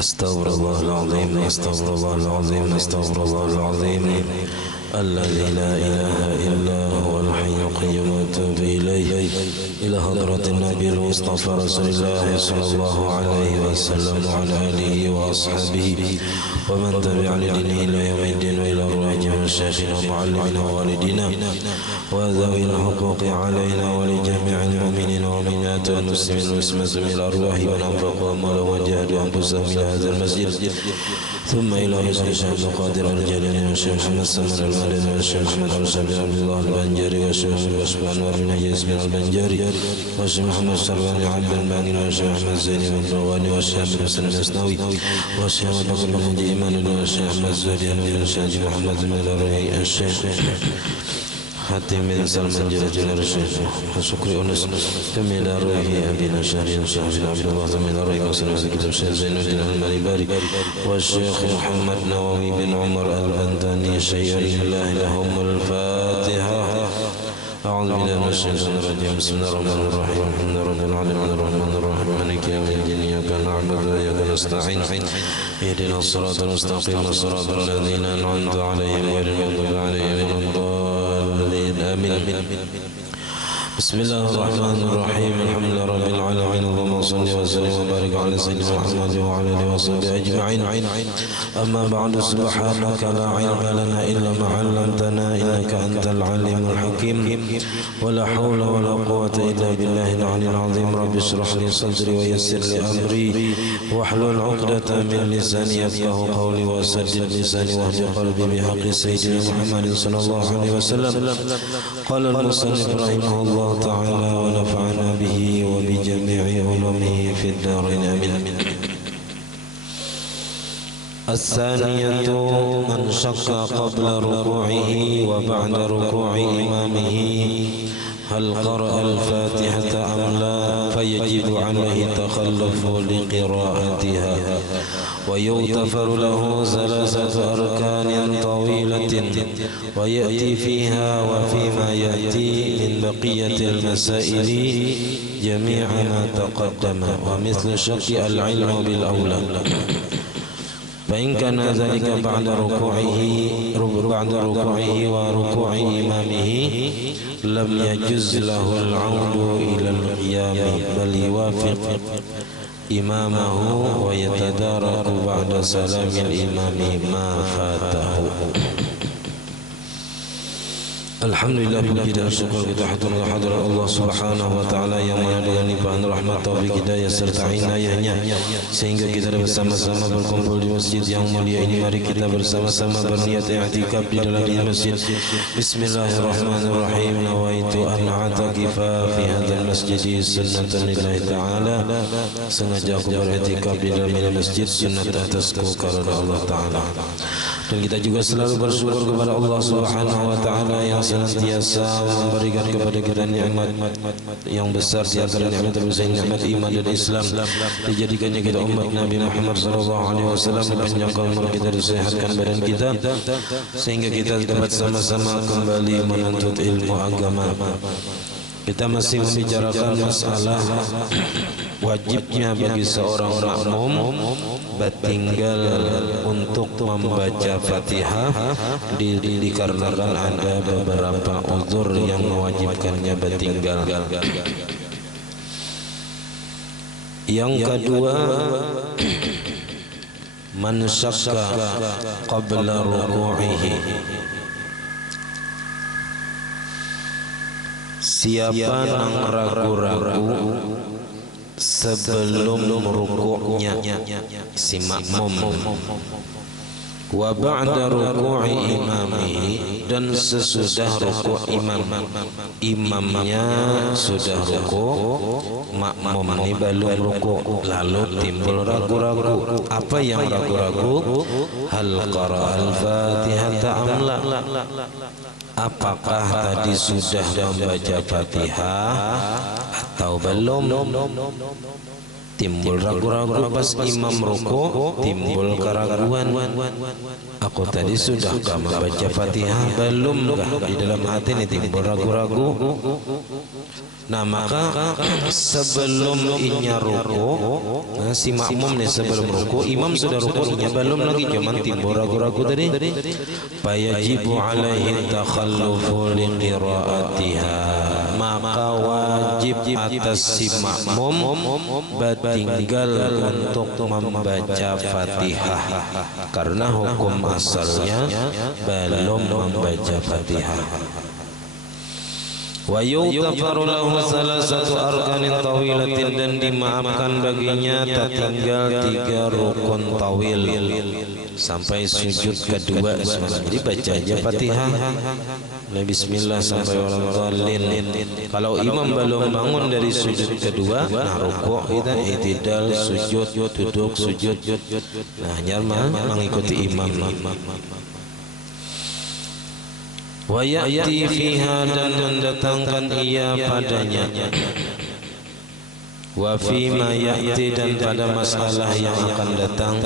استغفر الله العظيم استغفر الله العظيم استغفر الله العظيم الذي لا إله إلا هو الحي القيوم وأتوب إليه إلى حضرة النبي المصطفى رسول الله صلى الله عليه وسلم وعلى آله وأصحابه ومن تبع لدينه إلى يوم الدين وإلى أرواح مشايخنا ومعلمنا ووالدينا وذوي الحقوق علينا ولجميع المؤمنين والمؤمنات والمسلمين والمسلمات من الأرواح من أنفقوا أموالهم وجاهدوا أنفسهم إلى هذا المسجد ثم إلى رسول الشيخ عبد القادر الجليل والشيخ محمد سمر المالين والشيخ محمد أرشد بن عبد الله البنجاري والشيخ محمد بشر أنور بن عياس بن البنجاري والشيخ محمد سلواني عبد الماني والشيخ محمد زيني بن رواني والشيخ محمد حسن المسنوي والشيخ محمد بكر بن نجي إيمان والشيخ محمد زيدي والشيخ محمد بن الروي الشيخ حاتم بن سلمان جل الشيخ شكري أنس كمل روحي أبينا شهرين صاحب عبد الله من روحي وسلم كتاب الشيخ زين الدين المالباري والشيخ محمد نووي بن عمر البنداني شيئا لله لهم الفاتحة أعوذ بالله من الشيطان الرجيم بسم الله الرحمن الرحيم الحمد لله رب العالمين الرحمن الرحيم مالك يوم الدين إياك نعبد وإياك نستعين اهدنا الصراط المستقيم صراط الذين أنعمت عليهم غير المغضوب عليهم ولا الضالين آمين بسم الله الرحمن الرحيم الحمد لله رب العالمين اللهم صل وسلم وبارك على سيدنا محمد وعلى اله وصحبه اجمعين اما بعد سبحانك لا علم لنا الا ما علمتنا انك انت العليم الحكيم ولا حول ولا قوه الا بالله العلي العظيم رب اشرح لي صدري ويسر لي امري واحلل عقدة من لساني يفقهوا قولي وسدد لساني واهد قلبي بحق سيدنا محمد صلى الله عليه وسلم قال المصنف رحمه الله تعالى ونفعنا به وبجميع علومه في الدارين آمين الثانية من شك قبل ركوعه وبعد ركوع إمامه هل قرأ الفاتحة أم لا فيجب عليه التخلف لقراءتها ويغتفر له ثلاثة أركان طويلة ويأتي فيها وفيما يأتي من بقية المسائل جميع ما تقدم ومثل شك العلم بالأولى فإن كان ذلك بعد ركوعه وركوع إمامه لم يجز له العود إلى القيام بل يوافق إمامه ويتدارك بعد سلام الإمام ما فاته. Alhamdulillah puji dan syukur kita haturkan hadirat Allah Subhanahu wa taala yang mana dengan limpahan rahmat taufik hidayah serta inayahnya sehingga kita bersama-sama berkumpul di masjid yang mulia ini. Mari kita bersama-sama berniat i'tikaf di dalam masjid. Bismillahirrahmanirrahim. Nawaitu an a'takifa fi hadzal masjid sunnatan lillahi ta'ala. Sengaja aku beriktikaf di dalam masjid sunnat atasku karena Allah taala. Dan kita juga selalu bersyukur kepada Allah Subhanahu wa taala yang senantiasa memberikan kepada kita nikmat yang besar di antara nikmat terbesar nikmat iman dan Islam. Dijadikannya kita umat Nabi Muhammad sallallahu alaihi wasallam, dipanjangkan umur kita, disehatkan badan kita sehingga kita dapat sama-sama kembali menuntut ilmu agama. Kita masih membicarakan masalah wajibnya bagi seorang makmum tinggal untuk membaca Fatihah dikarenakan ada beberapa uzur yang mewajibkannya bertinggal. Yang kedua, man syakka qabla ruku'ihi. Siapa yang ragu-ragu sebelum rukuknya si makmum, wa ba'da ruku'i imamihi, dan sesudah rukuk imamnya sudah rukuk, makmum ini belum rukuk, lalu timbul ragu-ragu. Apa yang ragu-ragu? Hal qara'al fatihata am la, apakah tadi sudah membaca Fatihah atau belum? Timbul ragu-ragu pas imam rukuk, timbul keraguan. Aku tadi sudahkah membaca Fatihah? Belum kah? Di dalam hati ini timbul ragu-ragu. Nah maka sebelum inya ruku, si makmum nih sebelum ruku, imam sudah ruku, inya belum lagi, cuman timbul ragu-ragu tadi. Fayajibu alaihi takhallufu liqiraatiha, maka wajib atas si makmum bertinggal untuk membaca Fatihah, karena hukum asalnya belum membaca Fatihah. Wa yughfaru lahu salasatu arkanin tawilatin, dan dimaafkan baginya tertinggal 3 rukun tawil sampai sujud kedua. Jadi baca aja Fatihah, bismillah sampai waladhdallin. Kalau imam belum bangun dari sujud kedua, nah rukuk kita i'tidal, sujud, duduk, sujud. Nah hanya mengikuti imam. Wa ya'ti fiha, dan mendatangkan ia padanya. Wa fima ya'ti, dan pada masalah yang akan datang.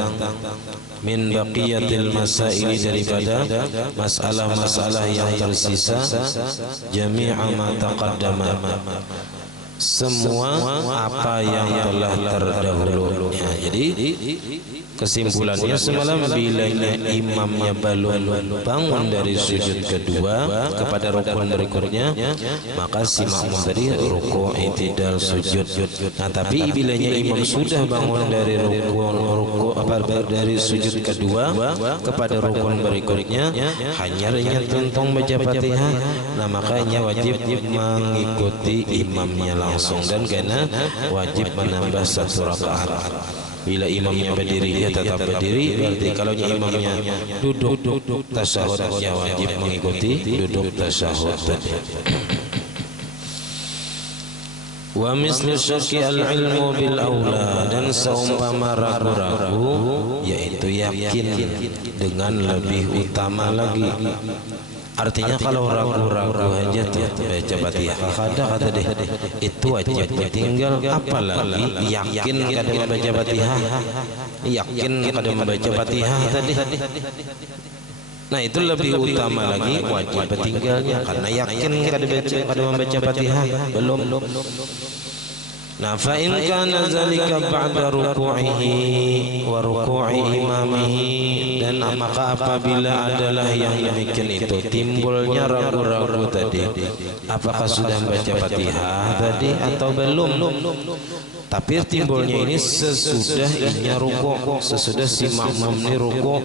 Min baqiyatil masaili, daripada masalah-masalah yang tersisa. Jami'a ma taqaddama, semua apa yang telah terdahulu. Ya, jadi kesimpulannya semalam, bila imamnya belum bangun dari sujud kedua kepada rukun berikutnya, maka si makmum tadi rukuk, i'tidal, sujud. Nah tapi bila imam sudah bangun dari dari sujud kedua kepada rukun berikutnya, hanya tentang baca Fatihah, nah makanya wajib mengikuti imamnya langsung, dan karena wajib menambah 1 rakaat. Bila imamnya berdiri, dia tetap berdiri. Berarti kalau imamnya duduk tasyahud, dia wajib mengikuti duduk tasyahud tadi. Wa mislu syakki al-ilmu bil aula, dan seumpama ragu-ragu, yaitu yakin dengan lebih utama lagi. Artinya kalau ragu-ragu aja tuh baca Fatihah kata deh itu wajib tinggal, apalagi yakin kada membaca Fatihah, yakin kada membaca Fatihah tadi. Nah itu lebih utama lagi wajib tinggalnya, karena yakin kada membaca Fatihah belum. Nah fa in kana zalika ba'da ruku'ihi wa ruku'i imamihi, dan maka apabila adalah yang demikian itu timbulnya ragu-ragu tadi, apakah sudah membaca Fatihah tadi atau belum, tapi timbulnya ini sesudah inya rukuk, sesudah si makmum ini rukuk,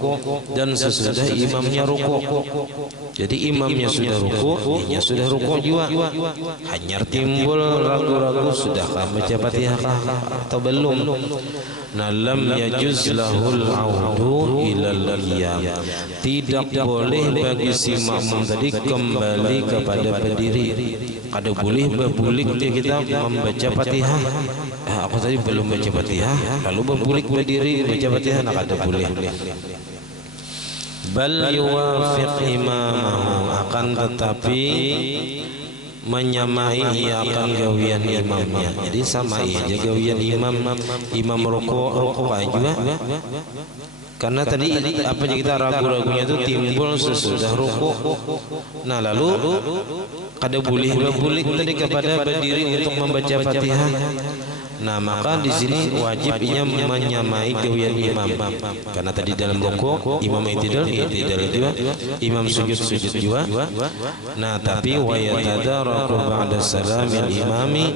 dan sesudah imamnya rukuk. Jadi imamnya sudah rukuk, inya sudah rukuk juga, hanya timbul ragu-ragu sudahkah baca Fatihah atau belum. Nah lam yajuz lahul audu ilal qiyam, tidak boleh bagi si makmum tadi kembali kepada berdiri. Kada boleh berbulik kita membaca Fatihah. Aku tadi belum baca Fatihah, lalu berbulik berdiri baca Fatihah, nak kada boleh. Bal yuwafiq imamahu, akan tetapi menyamai ia akan gawian imamnya. Jadi sama aja gawian imam rukuk juga. Karena tadi apa kita ragu-ragunya itu timbul sesudah rukuk. Nah lalu kada boleh berbulik tadi kepada berdiri untuk membaca Fatihah. Nah maka di sini wajibnya menyamai gawian imam, karena tadi dalam rukuk imam i'tidal juga, imam sujud juga. Nah tapi wa yatadaraku ba'da salamil imami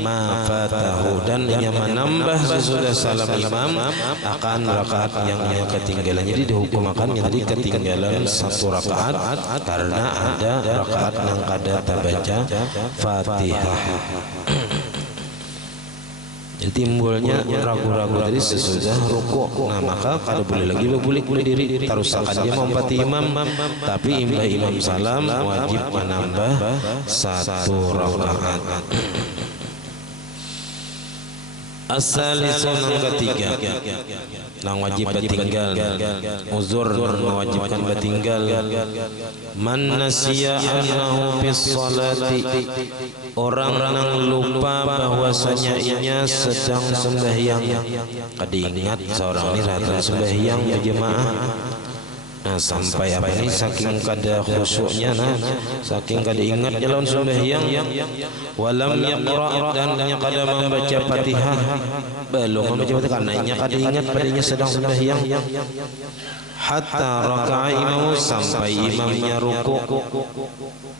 ma fatahu, dan yang menambah sesudah salam imam akan rakaat yang ketinggalan. Jadi dihukum akan yang tadi ketinggalan 1 rakaat karena ada rakaat yang kada terbaca Fatihah. Jadi timbulnya ragu-ragu tadi sesudah rukuk. Nah maka kada boleh lagi berbulik berdiri, tarusakan dia menghormati imam, tapi imam salam wajib menambah 1 rakaat. As-salisun, yang ketiga, yang wajib bertinggal, uzur mewajibkan bertinggal. Man nasiya annahu fis salati, orang yang lupa bahwasanya ianya sedang sembahyang. Kada ingat seorang ini rata sembahyang berjemaah, Nah, sampai apa ini saking kada khusyuknya, nah saking kada ingatnya lawan sembahyang, walam yaqra dan kada membaca Fatihah, belum membaca Fatihah karena kada ingat padanya sedang sembahyang, hatta raka'a imamu sampai imamnya ruku.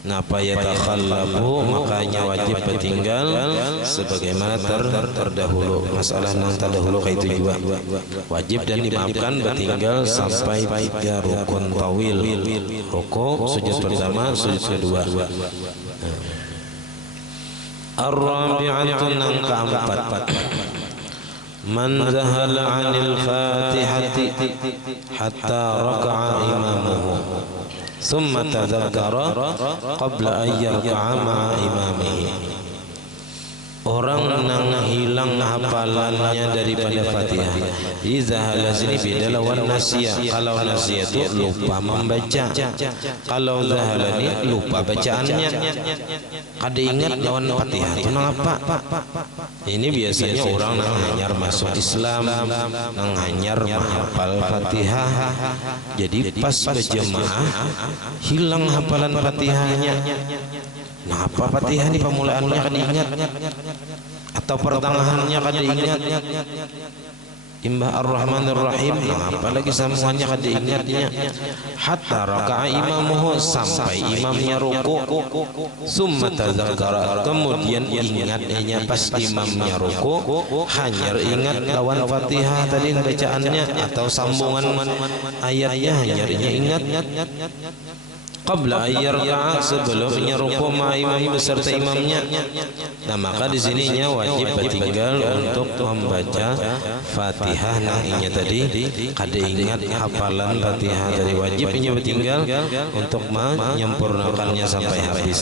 Napa yatakhallafu, makanya wajib bertinggal sebagaimana terdahulu. Masalah nang terdahulu kayak itu juga wajib dan dimaafkan bertinggal sampai 3 rukun tawil, ruku, sujud pertama, sujud kedua. Ar-rabi'atu nang keempat, man zahala 'anil fatihati hatta raka'a imamuhu thumma tadzakkara qabla an yarka'a ma'a imamihi. Orang nang hilang hafalannya daripada Fatihah. Izahala sini beda lawan nasia. Kalau nasia itu lupa membaca. Kalau zahala ini lupa bacaannya. Kada ingat lawan Fatihah itu nang apa? Ini biasanya orang nang hanyar masuk Islam, nang hanyar menghafal Fatihah. Jadi pas berjemaah hilang hafalan Fatihahnya. Nah, apa Fatihah ini pemulaannya kada ingat atau pertengahannya kada ingat, Imbah Ar-Rahmanir Rahim, nah, apalagi sambungannya kada ingatnya. Hatta raka'a imamuhu sampai imamnya ruku, summa tadzakkara kemudian ingatnya pas imamnya ruku, hanya ingat lawan Fatihah tadi bacaannya atau sambungan ayatnya hanya ingat. Qabla ayyarka'a sebelumnya ruku ma imam beserta imamnya. Nah, maka di sininya wajib bertinggal untuk membaca Fatihah. Nah, ini tadi kada ingat hafalan Fatihah dari wajibnya bertinggal untuk menyempurnakannya sampai habis.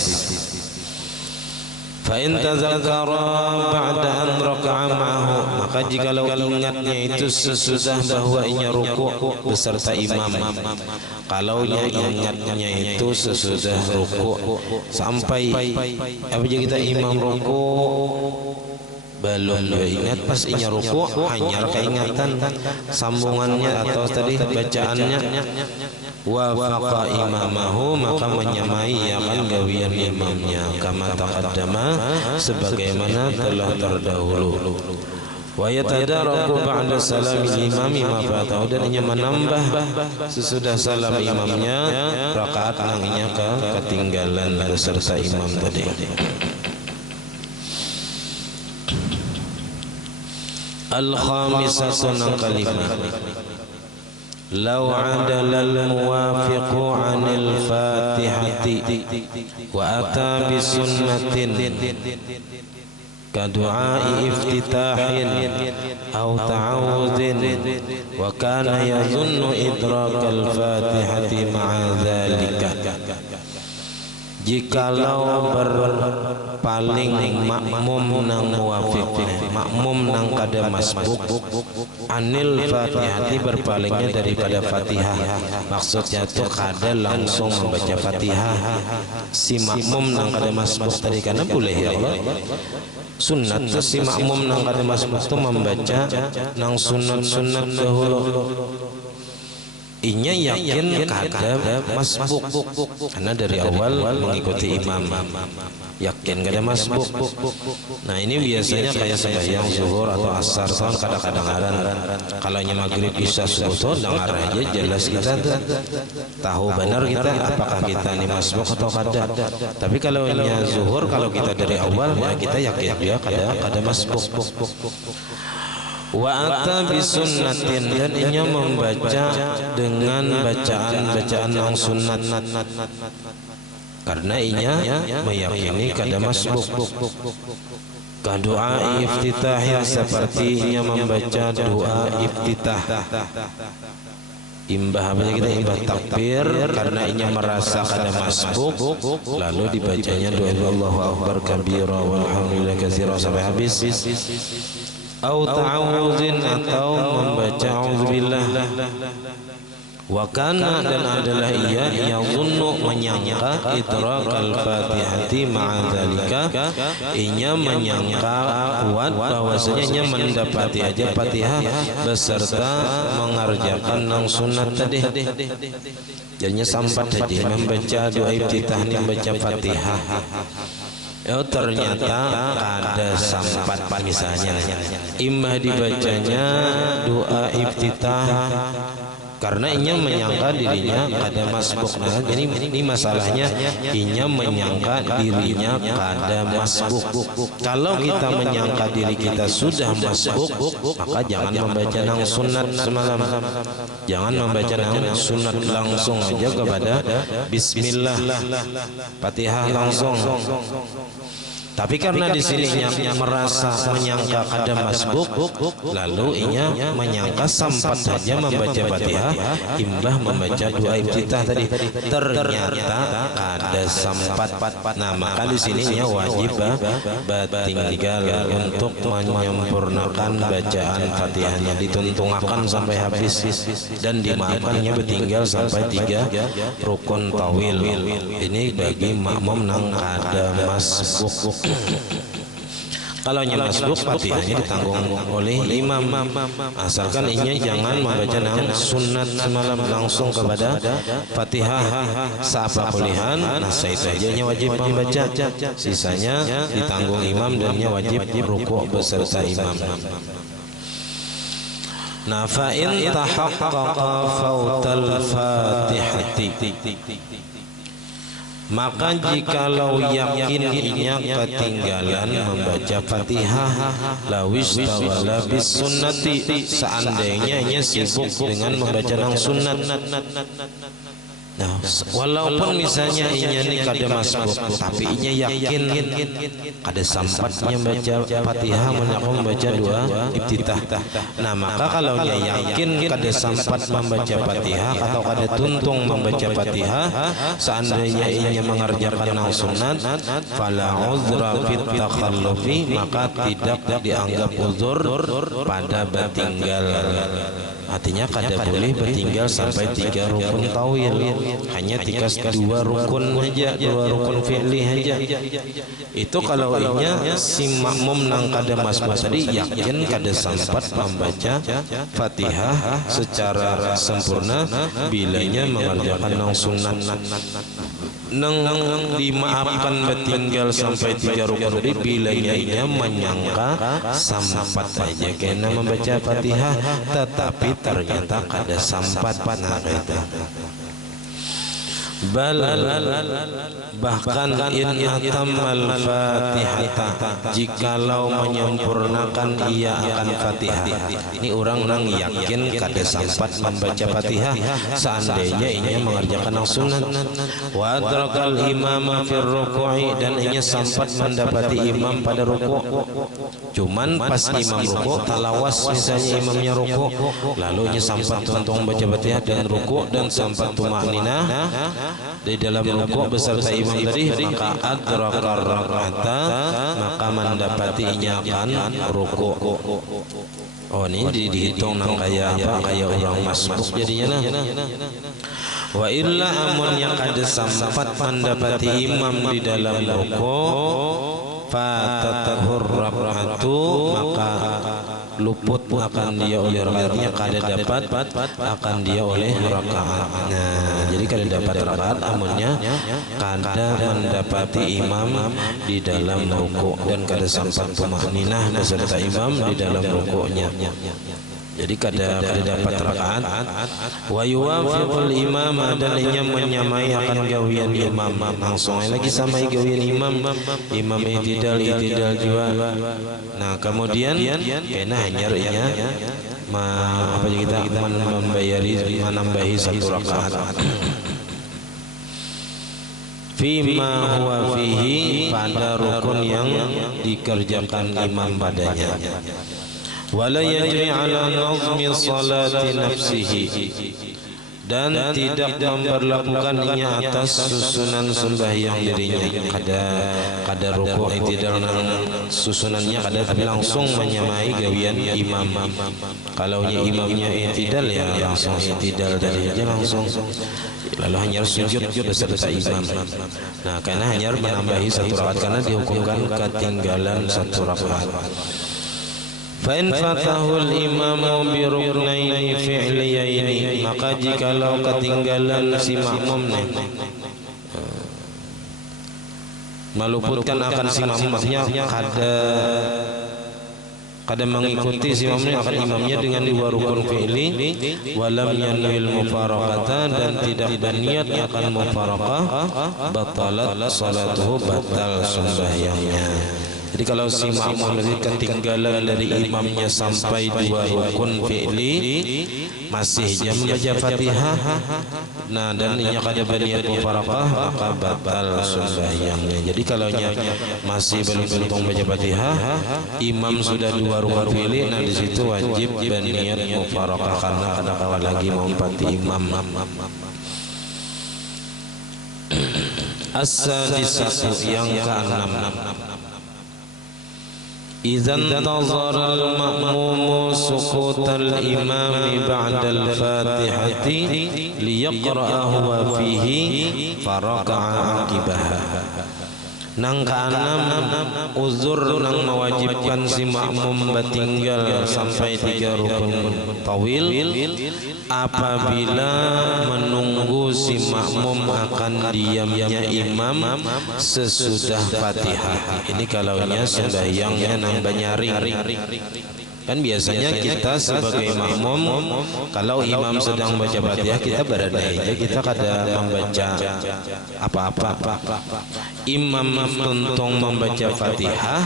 Fa in tazakkara ba'da an raka'a ma'ahu, maka jikalau ingatnya itu sesudah bahwa inya ruku beserta imam. Kalau ingatnya itu sesudah ruku sampai apabila kita imam ruku belum ingat pas inya ruku, hanya keingatan sambungannya atau tadi bacaannya, wa faqa imamahu maka menyamai akan gawian imamnya, kama taqaddama sebagaimana telah terdahulu. Wa yatadaraku ba'da salamil imami ma fatahu, dan ia menambah sesudah salam imamnya rakaat yang ketinggalan beserta imam tadi. Al-khamisatu nang kalima, law adala al-muwafiqu 'anil fatihati wa ata bi sunnatin kadu'ai iftitahin aw ta'awudhin wa kana yazunnu idrakal fatihati ma'a dhalika. Jikalau berpaling makmum nang muwafiq, makmum nang kada masbuk, anil fatihati berpalingnya daripada Fatihah, maksudnya itu kada langsung membaca Fatihah. Si makmum nang kada masbuk tadi karena boleh ya Allah. Sunnat si makmum nang kada masbuk itu membaca nang sunat-sunat dahulu. Inya yakin kada masbuk karena dari awal mengikuti imam, yakin kada masbuk. Nah, ini biasanya kayak sembahyang zuhur atau asar tahun kadang-kadang kalau nya maghrib isya subuh dengar aja jelas kita tahu benar kita apakah kita ini masbuk atau kada. Tapi kalau nya zuhur, kalau kita dari awal ya kita yakin dia kada masbuk. Wa ata bi sunnatin, dan inya membaca dengan bacaan-bacaan yang sunnat karena inya meyakini kada masbuk. Doa iftitah seperti inya membaca doa iftitah. Imbah apa kita imbah takbir karena inya merasa kada masbuk, lalu dibacanya doa Allahu akbar kabira walhamdulillah katsira sampai habis. Au ta'awudzin, atau membaca auzubillah Wa kana dan adalah ia yazunnu menyangka idrakal fatihati ma'adzalika, ianya menyangka kuat bahwasanya mendapati aja Fatihah beserta mengerjakan nang sunat tadi. Jadinya sampai tadi membaca doa iftitah ini membaca Fatihah. Oh ternyata ada sampat misalnya imah dibacanya doa iftitah karena inya menyangka dirinya kada masbuk. Nah, jadi ini masalahnya inya menyangka dirinya kada masbuk. Kalau kita menyangka diri kita sudah masbuk, maka jangan membaca nang sunat semalam. Jangan membaca nang sunat, langsung aja kepada bismillah, Fatihah langsung. Tapi karena di sini merasa menyangka kada masbuk, lalu inya menyangka sampat saja membaca Fatihah, imbah membaca doa iftitah tadi. Ternyata ada sampat. Nah, maka di sini inya wajib batinggal untuk menyempurnakan bacaan Fatihahnya, dituntungakan sampai habis dan dimaafkannya bertinggal sampai 3 rukun tawil. Ini bagi makmum nang kada masbuk. Kalau masbuk Fatihahnya ditanggung oleh imam, asalkan inya jangan membaca nang sunat semalam, langsung kepada Fatihah seapa kulihan. Nah itu aja wajib membaca, sisanya ditanggung imam dan wajib rukuk beserta imam. Nah fa in tahaqqaqa fautal fatihati, maka jikalau yakin inya ketinggalan membaca Fatihah, lawis tawala bis sunnati, seandainya inya sibuk dengan membaca nang sunat. Nah, walaupun misalnya inya ni kada masbuk, tapi inya yakin kada sampatnya baca Fatihah membaca doa iftitah. Nah, maka kalau dia yakin kada sampat membaca Fatihah atau kada tuntung membaca Fatihah, seandainya inya mengerjakan nang sunat, fala uzra fit takhallufi, maka tidak dianggap uzur pada bertinggal. Artinya kada boleh bertinggal sampai 3 rukun tawil, hanya 2 rukun saja, 2 rukun fi'li saja. Itu kalau inya si makmum nang kada masbuk tadi yakin kada sampat membaca Fatihah secara sempurna, bilanya mengerjakan nang sunat nang dimaafkan bertinggal sampai 3 rukun tadi, bilanya inya menyangka sampat saja kena membaca Fatihah, tetapi ternyata kada sampat. Nah itu bahkan in atamal fatihata, jikalau menyempurnakan ia akan Fatihah. Ini orang nang yakin kada sampat membaca Fatihah, seandainya inya mengerjakan nang sunat. Wa adrakal imama fir ruku'i, dan inya sampat mendapati imam pada rukuk. Cuman pas imam rukuk talawas, misalnya imamnya rukuk, lalu inya sampat tuntung baca Fatihah dan rukuk dan sampat tumakninah di dalam rukuk beserta imam tadi, maka adrakar rak'ata, maka mendapati inya akan rukuk. Oh ini dihitung nang kaya apa, kaya orang masbuk jadinya nah. Wa illa amun yang kada sampat mendapati imam di dalam rukuk, fatatahur rak'atu, maka luput akan dia oleh rakaatnya, kada dapat akan dia oleh rakaatnya. Jadi kada dapat rakaat amunnya kada mendapati imam di dalam rukuk dan kada sampat tumakninah beserta imam di dalam rukuknya. Jadi kada dapat rakaat. Wa yuwafiqul imam, dan inya menyamai akan gawian imam, langsung lagi sama gawian imam i'tidal juga. Nah kemudian kena hanyar inya apa kita menambahi 1 rakaat. Fima huwa fihi, pada rukun yang dikerjakan imam padanya. Wala yajri ala nazmi salati nafsihi, dan tidak memperlakukannya atas susunan sembahyang dirinya. Kada rukuk i'tidal nang susunannya kada, tapi langsung menyamai gawian imam. Kalau imamnya i'tidal ya langsung i'tidal dari aja langsung, lalu hanya sujud beserta imam. Nah, karena hanya menambahi satu rakaat karena dihukumkan ketinggalan satu rakaat. Fa in fatahul imamu bi ruknaini fi'liyaini, maka jikalau ketinggalan si makmumnya meluputkan akan si makmum, maksudnya kada mengikuti si makmumnya akan imamnya dengan dua rukun fi'li, walam yanwil mufaraqata, dan tidak berniat akan mufaraqah, batalat salatuhu, batal sembahyangnya. Jadi kalau si makmum ketinggalan dari imamnya sampai dua rukun fi'li, masih jam membaca Fatihah, nah dan ia kada berniat mufaraqah, maka batal sembahyangnya. Jadi kalau masih belum membaca Fatihah, imam sudah dua rukun fi'li, nah di situ wajib berniat mufaraqah karena kada kawal lagi menghormati imam. As-sadisatu, yang ke-6, Idzan tazara al-ma'mumu suqutal imami ba'dal fatihati liyaqra'ahu wa fihi faraka'a aqibaha. Nang keenam, uzur nang mewajibkan si makmum batinggal sampai 3 rukun tawil apabila menunggu si makmum akan diamnya imam sesudah Fatihah. Ini kalaunya sembahyangnya nang banyaring. Kan biasanya kita sebagai makmum, kalau imam sedang baca Fatihah kita berada aja, kita kada membaca apa-apa. Imam tuntung membaca Fatihah,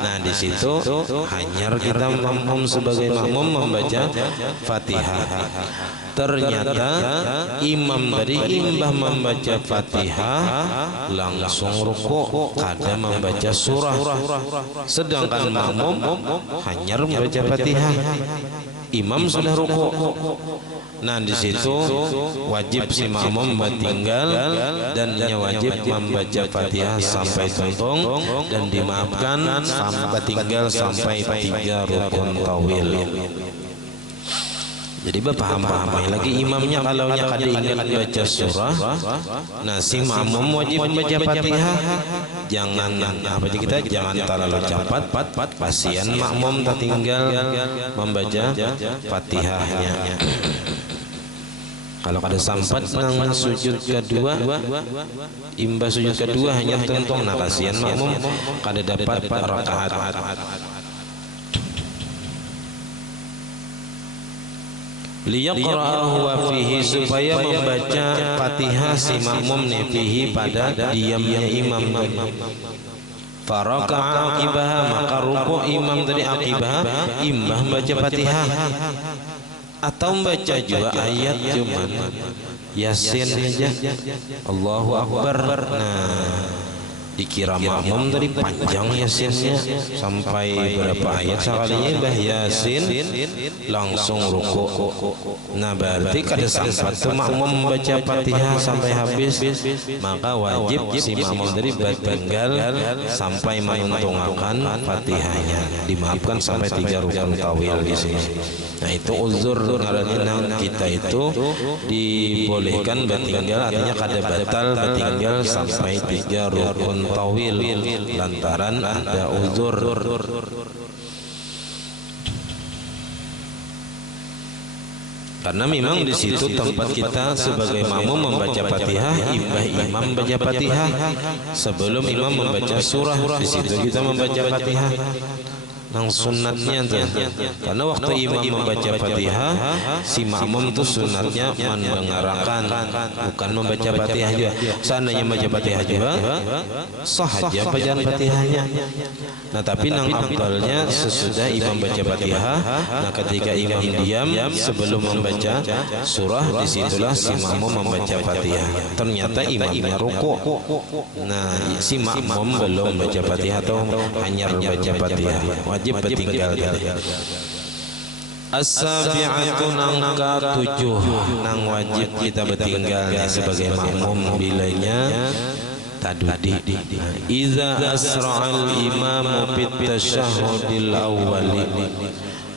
nah di situ hanya kita makmum sebagai makmum membaca Fatihah. Ternyata imam tadi imbah membaca Fatihah langsung rukuk, kada membaca surah, sedangkan makmum hanya membaca Fatihah, imam sudah rukuk. Nah di situ wajib si makmum batinggal dan ia wajib membaca Fatihah sampai tuntung dan dimaafkan sampai tinggal sampai 3 rukun tawil. Jadi paham-paham lagi imamnya kalau kada ingat baca surah, nah si makmum wajib membaca Fatihah. Jangan kita jangan terlalu cepat, pasien makmum tertinggal membaca Fatihahnya. Kalau kada sampat nang sujud kedua, imbah sujud kedua hanya tuntung, nah kasihan makmum kada dapat rakaat. Liyaqra'ahu wa fihi, supaya membaca Fatihah si makmum nih fihi pada diamnya imam. Faraka'a aqibaha, maka rukuk imam tadi aqibaha imbah baca Fatihah, atau membaca juga ayat cuman Yasin aja, Allahu Akbar. Nah dikira makmum tadi panjang Yasinnya sampai berapa ayat, sekalinya bah Yasin langsung rukuk. Nah berarti kada sempat tu makmum membaca Fatihah sampai habis, maka wajib si makmum tadi batinggal sampai menuntungakan Fatihahnya, dimaafkan sampai 3 rukun tawil di sini. Nah itu uzur ngaranna kita itu dibolehkan batinggal, artinya kada batal batinggal sampai 3 rukun tawil lantaran ada uzur. Karena memang di situ tempat kita sebagai makmum membaca Fatihah, imam membaca Fatihah sebelum imam membaca surah, di situ kita membaca Fatihah. Nang sunatnya tuh, karena waktu imam membaca Fatihah, si makmum tuh sunatnya mendengarkan, bukan membaca Fatihah juga. Seandainya membaca Fatihah juga, sah aja bacaan Fatihahnya. Nah tapi nang afdalnya sesudah imam baca Fatihah, nah ketika imam diam sebelum membaca surah, disitulah si makmum membaca Fatihah. Ternyata imamnya rukuk, nah si makmum belum baca Fatihah atau hanya membaca Fatihah, wajib bertinggal. As-sabi'atu nangka 7 nang wajib kita bertinggalnya sebagai makmum bilanya tadudi. Iza asra'al imamu fit tasyahudil awwali,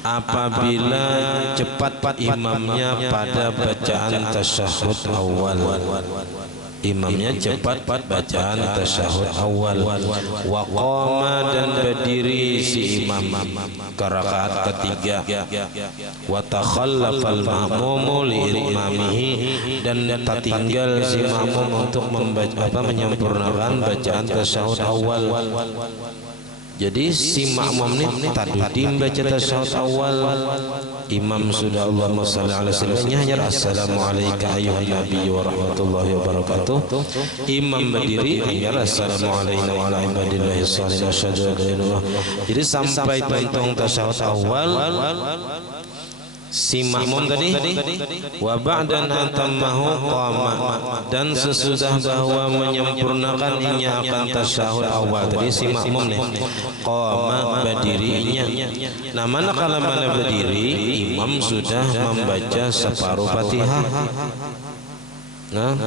apabila cepat imamnya pada bacaan tasyahud awal. Imamnya cepat bacaan tasyahud awal. Wa qama dan berdiri si imam ke rakaat ketiga. Wa takhallafal ma'mumu li imamihi, dan tertinggal si makmum untuk menyempurnakan bacaan tasyahud awal. Jadi si makmum ini tadudi membaca tasyahud awal. Imam sudah Allahumma shalli ala sayyidina hanya assalamualaikum ayyuhan nabi wa rahmatullahi wa barakatuh. Imam berdiri hanya assalamualaikum wa ala ibadillahi shalihin asyhadu an la ilaha illallah. Jadi sampai tuntung tasyahud awal si makmum tadi wa ba'dan atammahu qama, dan sesudah bahwa menyempurnakan inya akan tasyahud awal tadi si makmum nih qama berdirinya. Nah manakala mana berdiri imam sudah membaca separuh Fatihah. Nah,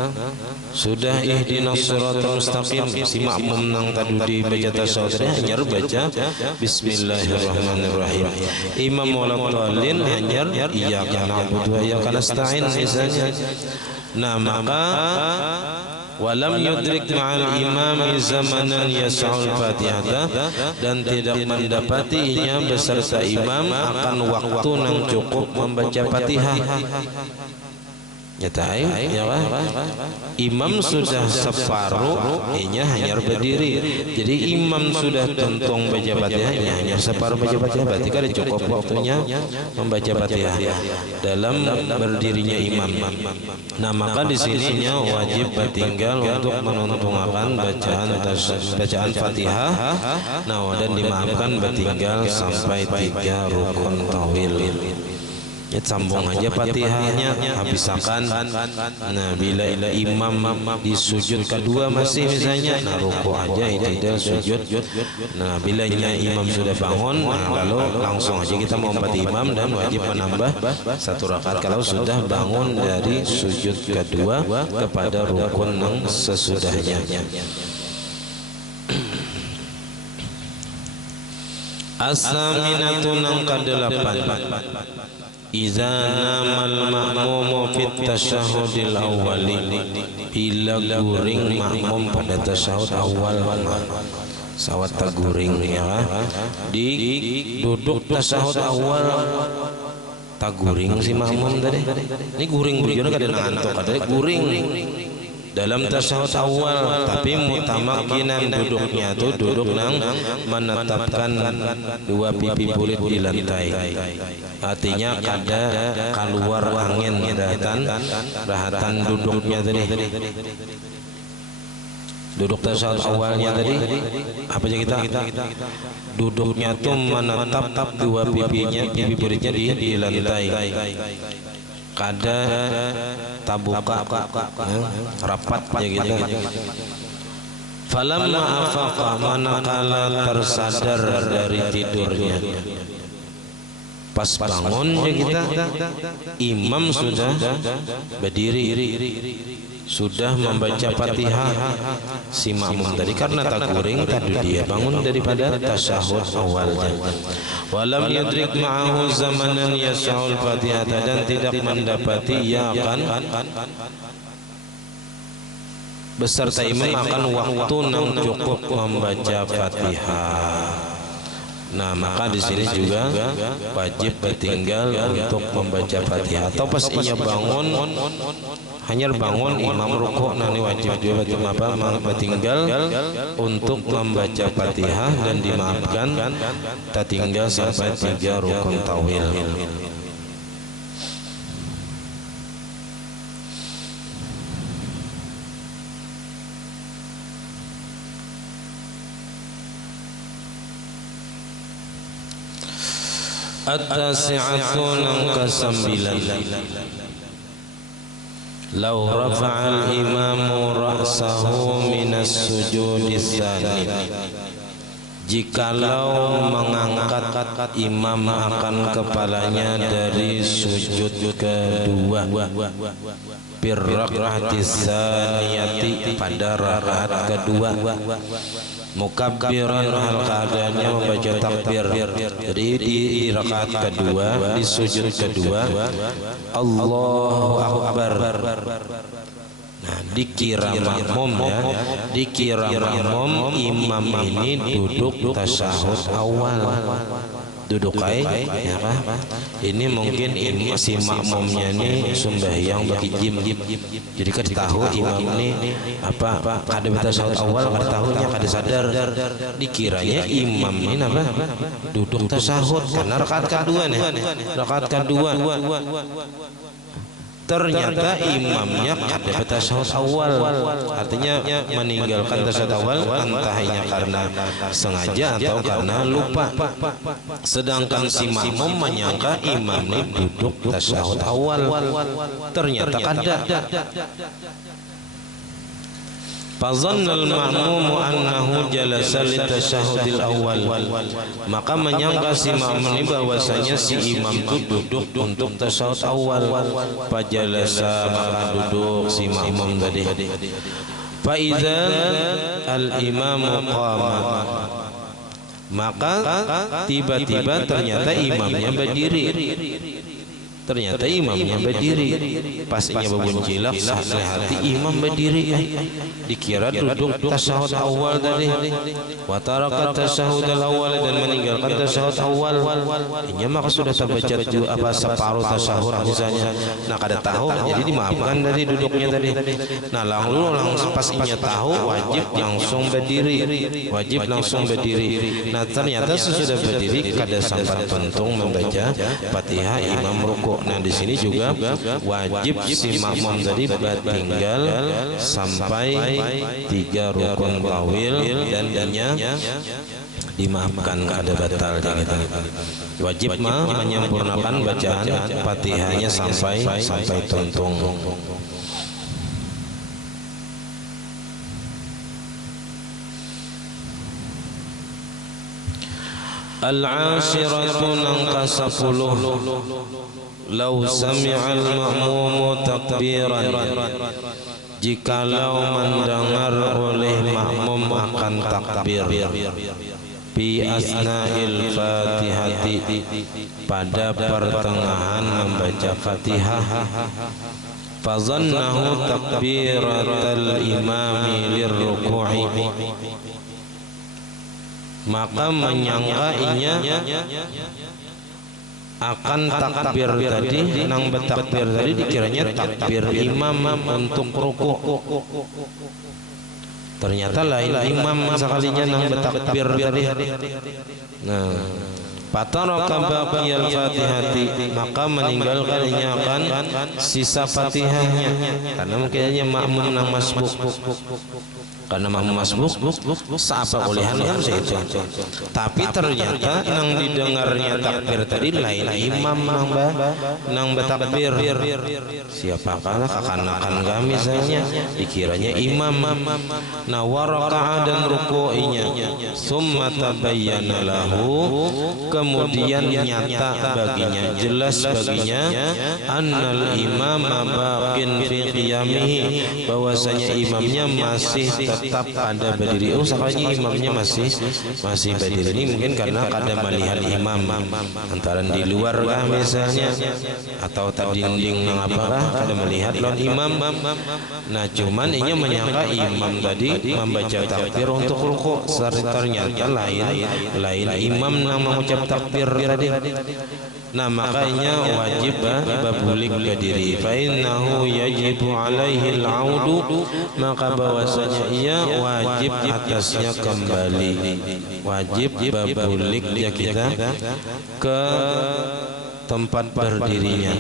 sudah ihdinas siratal mustaqim, si makmum nang tadudi baca tasyahud hanya baca bismillahirrahmanirrahim. Imam walaqalin hanya iyyaka na'budu wa iyyaka nasta'in misalnya. Nah maka walam yudrik ma'al imami zamanan yas'ul fatihah, dan tidak mendapatinya beserta imam akan waktu nang cukup membaca Fatihah. Nyatain ya kan? Imam sudah separuh inya hanya berdiri. Jadi imam sudah tuntung baca Fatihah hanya separuh baca Fatihah, berarti kan cukup waktunya membaca Fatihah dalam berdirinya imam. Nah maka di sininya wajib bertinggal untuk menuntungakan bacaan Fatihah. Nah dan dimaafkan bertinggal sampai 3 rukun tawil. Ya sambung aja Fatihahnya, habisakan. Nah bila imam di sujud kedua masih misalnya, nah ruku aja itu sujud. Nah bila imam sudah bangun, nah lalu langsung aja kita membat imam dan wajib menambah 1 rakaat kalau sudah bangun dari sujud kedua kepada rukun yang sesudahnya. As-saminatu nang ke-8, iza namal ma'mumu fit tasyahudil awwali, bila guring makmum pada tasyahud awal. Sawat taguring ya, di duduk tasyahud awal taguring si makmum tadi. Ini guring bujurnya kada ngantuk, kada guring dalam tasyahud awal, tapi mutamakinan duduknya tuh duduk nang menetapkan 2 pipi bulit di lantai. Artinya kada keluar angin rahatan duduknya tadi. Duduk tasyahud awalnya tadi apa aja kita duduknya tuh menetap 2 pipi bulitnya di lantai. Kada tabuka rapat ya gitu. Falamma afaqa, manakala tersadar dari tidurnya, pas bangun ya kita, imam sudah berdiri, sudah membaca Fatihah si makmum tadi, karena taguring tadi dia bangun daripada tasyahud awalnya. Walam yudrik ma'ahu zamanan yas'ul Fatihah, dan tidak mendapati ia akan beserta imam akan waktu nang cukup membaca Fatihah. Nah maka di sini juga wajib bertinggal untuk membaca Fatihah, atau pas ia bangun hanya bangun imam rukuk, nanti wajib juga bertinggal untuk membaca Fatihah dan dimaafkan tertinggal sampai 3 rukun tawil. At-tasi'atu nang ke-9, law rafa'al imamu ra'sahu minas sujudi tsani, jikalau mengangkat imam akan kepalanya dari sujud kedua, birraq'atis tsaniyati pada rakaat kedua, mukabbiran hal keadaannya membaca takbir. Jadi di rakaat kedua, di sujud kedua, Allahu Akbar. Nah, dikira makmum ya, dikira makmum imam ini duduk tasyahud awal, duduk ya kan? Ini mungkin si makmumnya ini sembahyang bagi jim. Jadi kada tahu imam ini apa kada tasyahud awal, kada tahunya, kada sadar. Dikiranya imam ini apa duduk tasyahud karena rakaat kedua nih, rakaat kedua. Ternyata imamnya kada tasyahud awal, artinya meninggalkan tasyahud awal, entahnya karena sengaja atau karena lupa. Sedangkan si makmum menyangka imam ini duduk tasyahud awal, ternyata kada. Fazannal ma'mumu annahu jalasa litasyahudil awal, maka menyangka si makmum ini bahwasanya si imam itu duduk untuk tasyahud awal. Fajalasa, maka duduk si makmum tadi. Fa idza al imamu qama, maka tiba-tiba ternyata imamnya berdiri. Ternyata imamnya berdiri. Pasnya bebuncilak sahli hati imam berdiri. Dikira duduk tasyahud awal tadi. Wa taraka tasyahud awal, dan meninggalkan tasyahud awal. Ini maka sudah terbaca apa separuh tasyahud misalnya. Nah kada tahu, jadi dimaafkan dari duduknya tadi. Nah langsung pasnya tahu wajib langsung berdiri. Wajib langsung berdiri. Nah ternyata sesudah berdiri kada sempat pentung membaca Fatihah imam rukuk. Nah di sini juga wajib si makmum tadi tinggal sampai 3 rukun tawil dan dannya dimaafkan, kada batal gitu. Wajib menyempurnakan bacaan Fatihahnya sampai tuntung. Al-ashiratu nangka 10, lau sami'al ma'mumu takbiran, jikalau mendengar oleh makmum akan takbir, fi asna'il fatihati, pada pertengahan membaca Fatihah, fazannahu takbiratal imami lirruku'i, maka menyangka inya akan takbir tadi, nang bertakbir tadi dikiranya takbir imam untuk ruku. Ternyata lain imam sekalinya nang bertakbir tadi. Nah, fataraka baqiyal fatihati, maka meninggalkannya akan sisa Fatihahnya, karena mungkinnya makmum nang masbuk. Karena makmum masbuk seapa bolehan kan itu. Tapi ternyata nang didengarnya takbir tadi lain imam nang bertakbir. Siapakah kakanakan kami misalnya dikiranya imam. Nah waraka'a dan ruku'inya, summa tabayyana lahu, kemudian nyata baginya, jelas baginya, annal imama baqin fi qiyamihi, bahwasanya imamnya masih tetap ada berdiri. Oh sekalinya imamnya masih berdiri. Ini mungkin karena kada melihat imam antara di luar kah misalnya, atau tadi dinding nang apakah kada melihat lon imam. Nah cuman ini menyangka imam tadi membaca takbir untuk ruku, ternyata lain imam nang mengucap takbir tadi. Nah makanya wajib babulik berdiri. Fa innahu yajibu alaihi al-audu, maka bahwasanya ia wajib atasnya kembali, wajib babulik ya kita ke tempat berdirinya.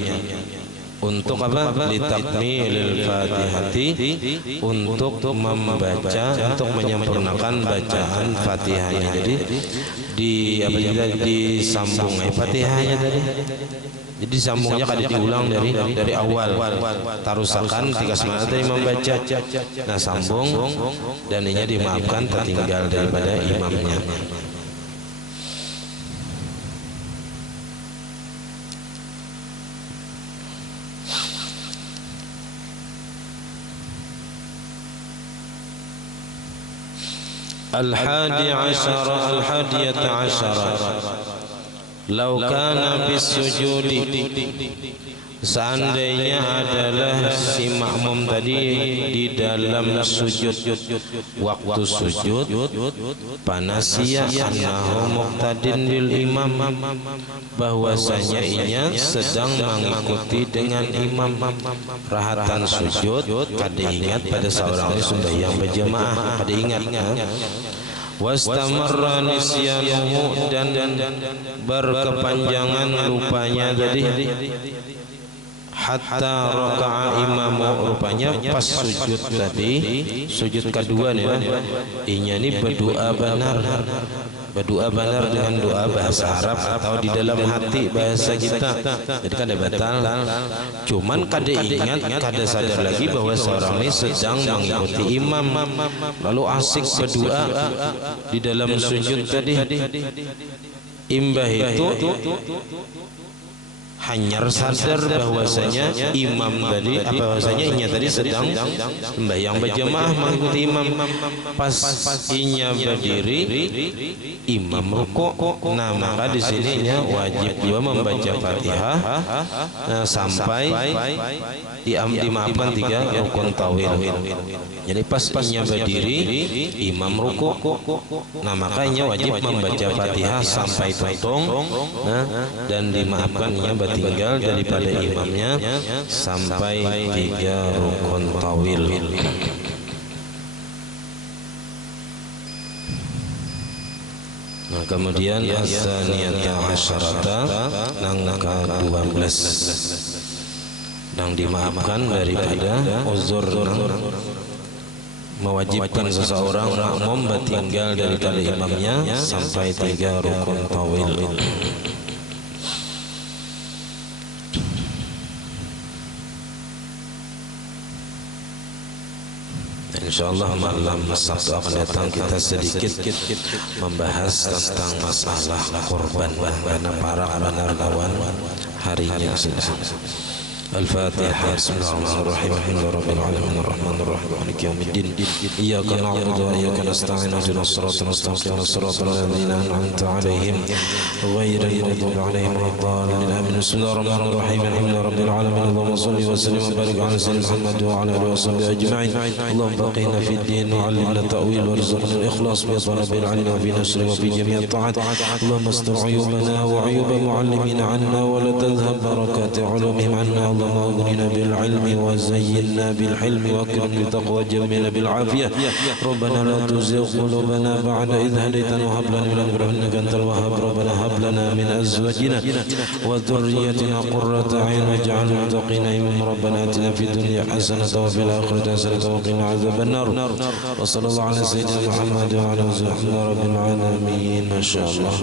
Untuk apa? Litakmilil fatihati, untuk membaca, untuk menyempurnakan bacaan Fatihahnya. Jadi disambung Fatihahnya tadi. Jadi sambungnya kada diulang dari awal. Tarusakan tiga semangat tadi membaca. Nah sambung dan ini dimaafkan tertinggal daripada imamnya. Al-hadiyata asyara Lau kana bis sujudi, seandainya adalah si makmum tadi di dalam sujud, waktu sujud panasiya annahu muqtadin bil imam, bahwasanya ianya sedang mengikuti dengan imam. Rahatan sujud kada ingat pada seorang sembahyang berjamaah, kada ingat wastamarra nisyanuhu, dan berkepanjangan lupanya tadi hatta raka'a imamu, rupanya pas sujud tadi, sujud kedua nih, inya ini berdoa benar dengan doa bahasa Arab atau di dalam hati bahasa kita. Jadi kada batal, cuman kada ingat, kada sadar lagi bahwa seorang ini sedang mengikuti imam, lalu asik berdoa di dalam sujud tadi. Imbah itu hanya sadar bahwasanya imam tadi, bahwasanya inya tadi sedang sembahyang berjamaah mengikuti imam. Pas inya berdiri, imam rukuk. Nah, maka di sininya wajib juga membaca Fatihah sampai dimaafkan 3 rukun tawil. Jadi pas inya berdiri, imam rukuk. Nah, makanya wajib membaca Fatihah sampai tutung, dan dimaafkan inya tinggal daripada imamnya sampai 3 rukun tawil. Nah, kemudian as-saniyata asyarata nang ke-12, nang dimaafkan daripada uzur mewajibkan seseorang makmum bertinggal daripada imamnya sampai 3 rukun tawil. InsyaAllah malam Sabtu akan datang kita sedikit membahas tentang masalah korban karena para lawan harinya sudah. Al-Fatihah. Bismillahirrahmanirrahim. Alhamdulillahirabbil alamin arrahmanir rahim maliki yaumiddin. Iyyaka na'budu wa iyyaka nasta'in ihdinas siratal mustaqim siratal ladzina an'amta 'alaihim ghairil maghdubi 'alaihim waladdallin. Amin. Bismillahirrahmanirrahim. Alhamdulillahirabbil alamin. Allahumma shalli wa sallim wa barik 'ala sayyidina Muhammad wa 'ala alihi wa sahbihi ajma'in. Allahumma baqina fid din wa 'allimna ta'wil warzuqna al-ikhlas bi talabil 'ilmi wa bi nasri wa fi jami' at-ta'at. Allahumma astur 'uyubana wa 'uyuba mu'allimina 'anna wa la tadhhab barakati 'ulumihim 'anna. اللهم اغننا بالعلم وزينا بالحلم واكرم بالتقوى وجملنا بالعافيه. ربنا لا تزغ قلوبنا بعد إذ هديتنا وهب لنا من لدنك رحمة إنك أنت الوهاب. ربنا هب لنا من أزواجنا وذريتنا قرة أعين واجعلنا للمتقين إماما. ربنا آتنا في الدنيا حسنة وفي الآخرة حسنة وقنا عذاب النار. وصلى الله على سيدنا محمد وعلى آله وصحبه رب العالمين. ما شاء الله.